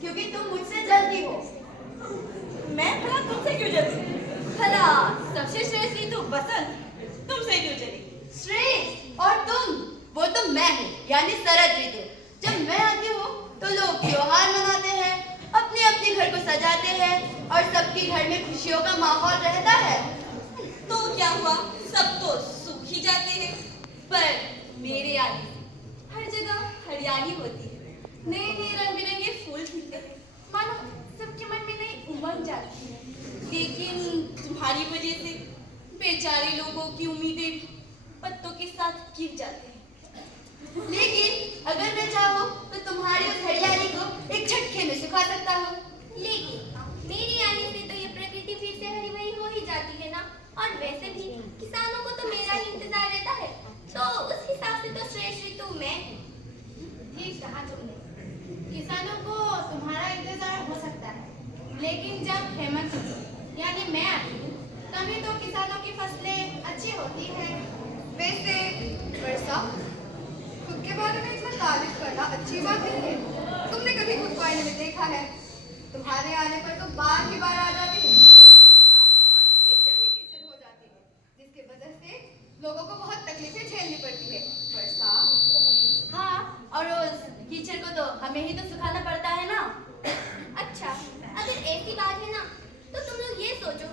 क्योंकि तुम मुझसे जलती हो। मैं भला तुमसे क्यों जलूं? भला सबसे श्रेष्ठ ऋतु बसंत तुमसे क्यों जलेगी? श्रेष्ठ और तुम, वो तो मैं हूँ, यानी शरद ऋतु। जब मैं आती हूँ तो लोग त्योहार मनाते हैं, अपने अपने घर को सजाते हैं और सबके घर में खुशियों का माहौल रहता है। तो क्या हुआ, सब तो सूख ही जाते हैं। पर मेरे आने से हर जगह हरियाली होती है, नए नए रंग बिरंगे फूल खिलते हैं, मानो सबके मन में नई उमंग जाती है। लेकिन तुम्हारी वजह से बेचारे लोगों की उम्मीदें भी पत्तों के साथ गिर जाते हैं। लेकिन अगर मैं चाहूँ तो तुम्हारी उस हरियाली को एक झटके में सुखा सकता हूँ। लेकिन मेरे आने से तो ये प्रकृति फिर से हरी भरी हो ही जाती है ना। और वैसे भी किसानों को तो मेरा ही इंतजार रहता है, तो उस हिसाब से तो श्रेष्ठ ऋतु मैं। ठीक कहा तुमने। किसानों को तुम्हारा इंतजार हो सकता है, लेकिन जब हेमंत ऋतु यानी मैं आती हूँ तभी तो किसानों की फसलें अच्छी होती है। वैसे वर्षा, खुद के बारे में इतना तारीफ करना अच्छी बात नहीं है। तुमने कभी खुद को आईने में देखा है? तुम्हारे आने पर तो बार ही बार आ जाती है, चारों ओर कीचड़ ही कीचड़ हो जाती है, जिसकी वजह से लोगों को बहुत तकलीफें झेलनी पड़ती है। वर्षा, हाँ, और उस कीचड़ को तो हमें ही तो सुखाना पड़ता है ना। अच्छा, अगर ऐसी बात है ना, तो तुम लोग ये सोचो,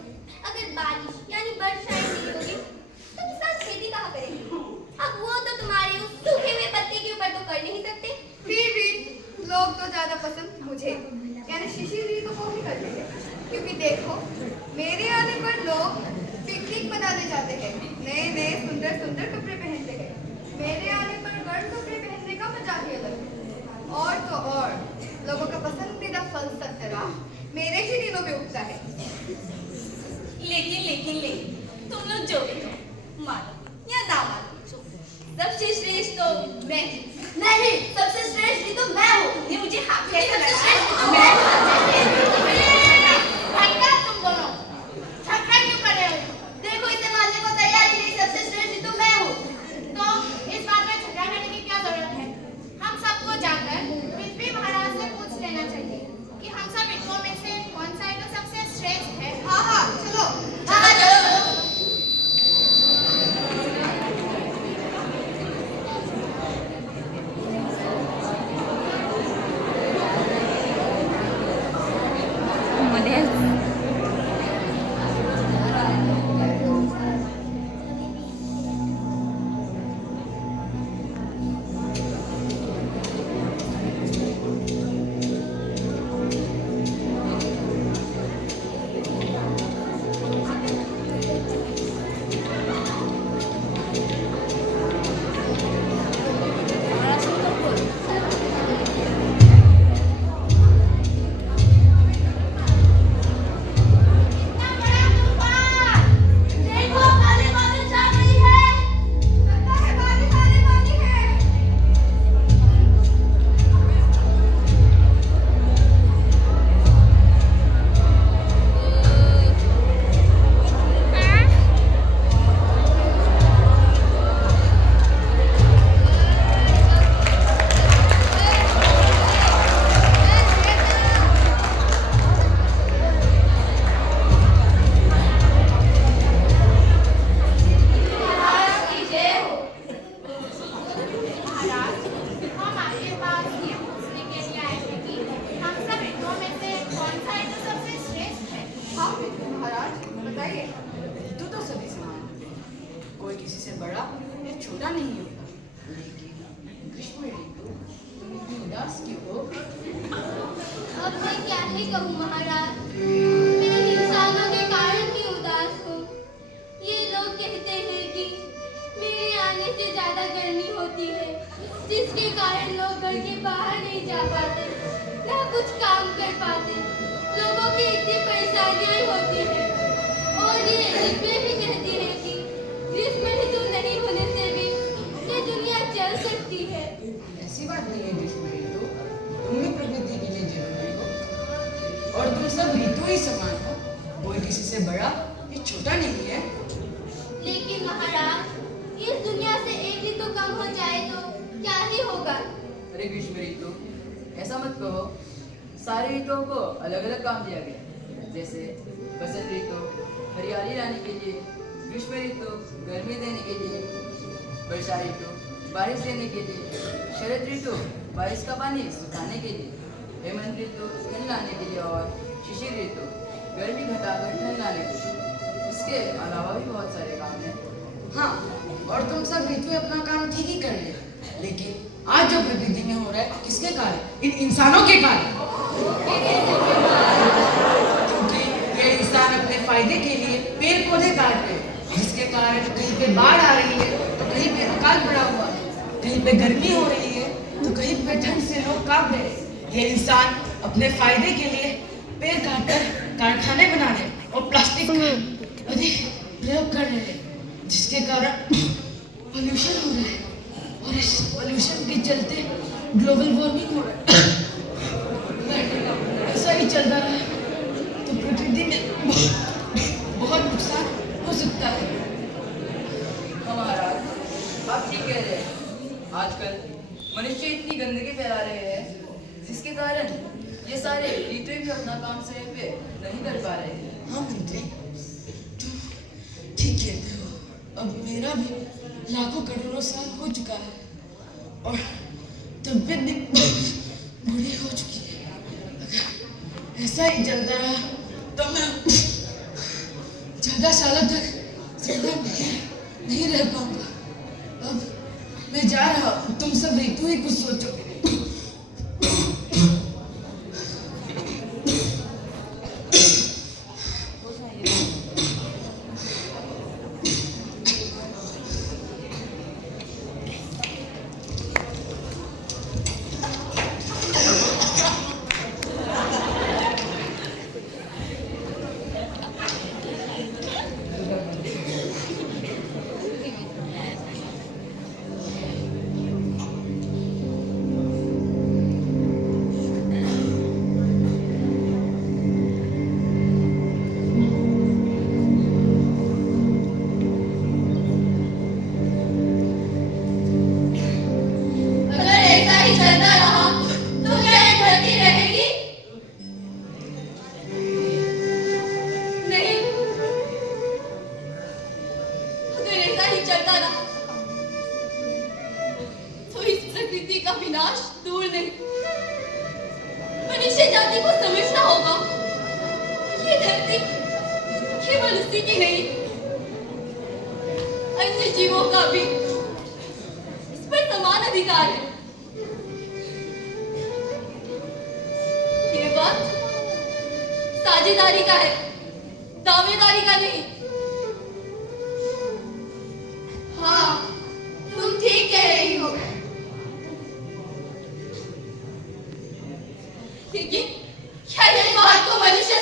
अगर बारिश यानी वर्षा नहीं होगी तो किसान खेती कहाँ करेंगे? अब वो तो तुम्हारे उस सूखे हुए पत्ते के ऊपर तो कर नहीं सकते। फिर भी लोग तो ज्यादा पसंद मुझे यानी शिशिर ऋतु को ही करते हैं, क्योंकि देखो मेरे आने पर लोग पिकनिक मनाने जाते हैं, नए नए सुंदर सुंदर कपड़े पहनते हैं। मेरे आने पर गर्म कपड़े पहनने का मजा ही अलग है। और तो और लोगों का पसंदीदा फल संतरा मेरे ही दिनों में उगता है। लेकिन तुम लोग जो भी हो, मानो या ना मानो, सबसे श्रेष्ठ तो मैं ही। नहीं, सबसे श्रेष्ठ ऋतु मैं हूँ। तुमने मुझे हाथ क्योंकि कैसे सबसे लगाया? श्रेष्ठ ऋतु मैं हूँ। झगड़ा तुम दोनों, झगड़ा क्यों कर रहे हो? देखो इसे मानने को तैयार ही नहीं, सबसे श्रेष्ठ ऋतु मैं हूँ। तो इस बात में झगड़ा करने की क्या जरूरत है? हम सबको जाकर पृथ्वी महाराज से पूछ लेना चाहिए कि हम सब ऋतुओं में से कौन सा ऋतु सबसे श्रेष्ठ है। हाँ हाँ चलो। हाँ, चलो। देखो काले बादल छा गई है। लगता है बारिश आने वाली है। महाराज, हम आपके पास ये पूछने के लिए आए थे कि हम सब ऋतुओं में से कौन सा ऋतु सबसे श्रेष्ठ है। हाँ महाराज बताइए। ऋतु तो सभी समान होते हैं, कोई किसी से बड़ा या छोटा नहीं होता। लेकिन ग्रीष्म ऋतु तुम इतनी उदास क्यों हो? अब मैं क्या ही कहूँ महाराज, मैं इन इंसानों के कारण ही उदास हूँ। ये लोग कहते हैं कि मेरे आने से ज्यादा गर्मी होती है, जिसके कारण लोग घर के बाहर नहीं जा पाते, ना कुछ काम कर पाते, लोगों की इतनी परेशानियां होती हैं। और ये ऋतुएं भी कहती हैं कि ग्रीष्म ऋतु नहीं होने से भी ये दुनिया चल सकती है। ऐसी बात नहीं है ग्रीष्म ऋतु, तुम भी प्रकृति के लिए जरूरी हो और तुम सब ऋतु ही समान हो, कोई किसी से बड़ा या छोटा नहीं है। लेकिन महाराज, इस दुनिया से एक ऋतु कम हो जाए तो क्या ही होगा? अरे ग्रीष्म ऋतु, ऐसा मत कहो। सारे ऋतुओं को अलग अलग काम दिया गया, जैसे बसंत ऋतु हरियाली लाने के लिए, ग्रीष्म ऋतु गर्मी देने के लिए, वर्षा ऋतु बारिश देने के लिए, शरद ऋतु बारिश का पानी सुखाने के लिए, हेमंत ऋतु ठंड लाने के लिए और शिशिर ऋतु गर्मी घटाकर ठंड लाने के लिए। इसके अलावा भी बहुत सारे काम हैं। हाँ, और तुम सब ऋतु अपना काम ठीक ही कर रहे हो, लेकिन आज जो प्रकृति में हो रहा है किसके कारण? इन इंसानों के कारण। क्योंकि ये इंसान अपने फायदे के लिए पेड़ पौधे काट रहे हैं, जिसके कारण कहीं पे बाढ़ आ रही है तो कहीं पे अकाल पड़ा हुआ है, कहीं पे गर्मी हो रही है तो कहीं पे ठंड से लोग कांप रहे हैं। ये इंसान अपने फायदे के लिए पेड़ काटकर कारखाने बना रहे हैं और प्लास्टिक का अधिक प्रयोग कर रहे हैं, जिसके कारण पोल्यूशन हो रहा है और इस पोल्यूशन के चलते ग्लोबल वार्मिंग हो रहा है। ऐसा ही चलता रहा तो प्रकृति में बहुत नुकसान हो सकता है। हाँ महाराज, आप ठीक कह रहे हैं। आजकल मनुष्य इतनी गंदगी फैला रहे हैं, जिसके कारण ये सारे ऋतु भी अपना काम समय पे नहीं कर पा रहे हैं। हाँ मंत्री, तुम ठीक कहते हो। अब मेरा भी लाखों करोड़ों साल हो चुका है और तबीयत भी बुरी हो चुकी है। अगर ऐसा ही चलता रहा तो मैं 14 सालों तक जिंदा नहीं रह पाऊंगा। अब मैं जा रहा हूँ, तुम सब ऋतु ही कुछ सोचो। अगर ऐसा ही चलता रहा तो क्या ये धरती रहेगी? नहीं, अगर ऐसा ही चलता रहा तो इस प्रकृति का विनाश दूर नहीं। मनुष्य जाति को समझना होगा, ये धरती केवल उसी की नहीं, अन्य जीवों का भी इस पर समान अधिकार है। ये बात साझेदारी का है, दावेदारी का नहीं। हाँ, तुम ठीक कह रही हो। लेकिन क्या ये बात को मनुष्य